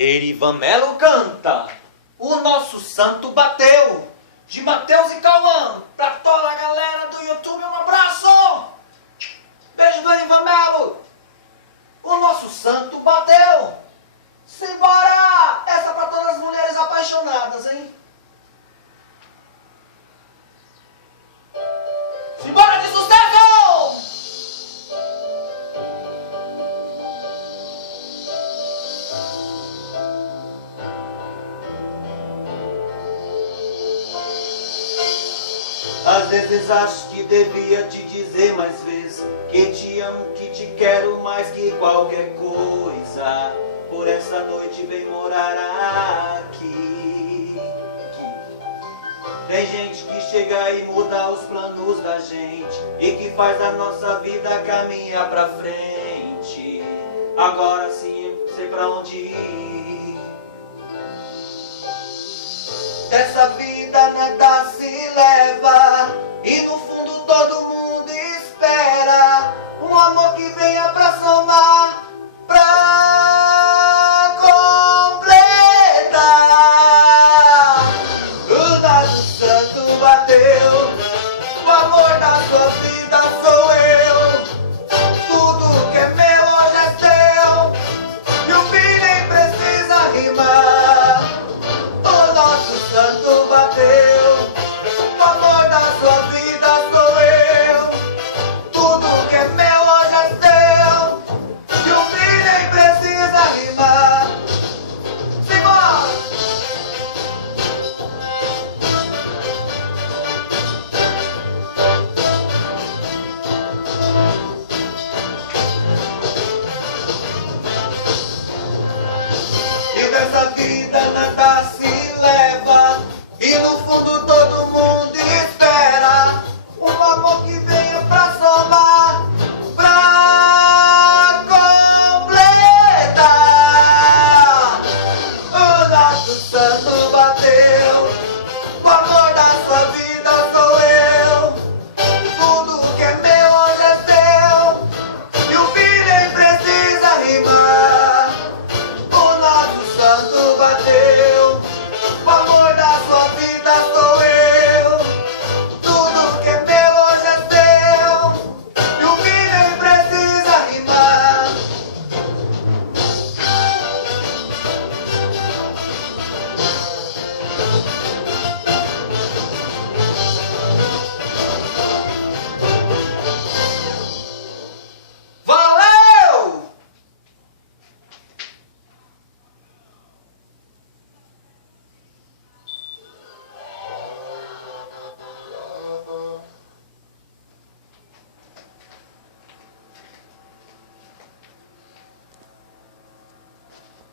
Erivan Melo canta, o nosso santo bateu. De Matheus e Cauã, pra toda a galera do YouTube, um abraço! Beijo do Erivan Melo. O nosso santo bateu. Simbora! Essa pra todas as mulheres apaixonadas, hein? Simbora de sucesso! Às vezes acho que devia te dizer mais vezes que te amo, que te quero mais que qualquer coisa. Por essa noite vem morar aqui. Tem gente que chega e muda os planos da gente e que faz a nossa vida caminhar pra frente. Agora sim eu sei pra onde ir. Dessa vida nada se leva e no fundo todo mundo espera um amor que venha pra somar, pra completar. O nosso santo bateu, o amor da sua vida sou eu. Tudo que é meu hoje é seu e o fim nem precisa rimar. O nosso santo bateu, o amor da sua vida sou eu. Tudo que é meu hoje é seu e o fim nem precisa rimar. Simbora! E dessa vida nada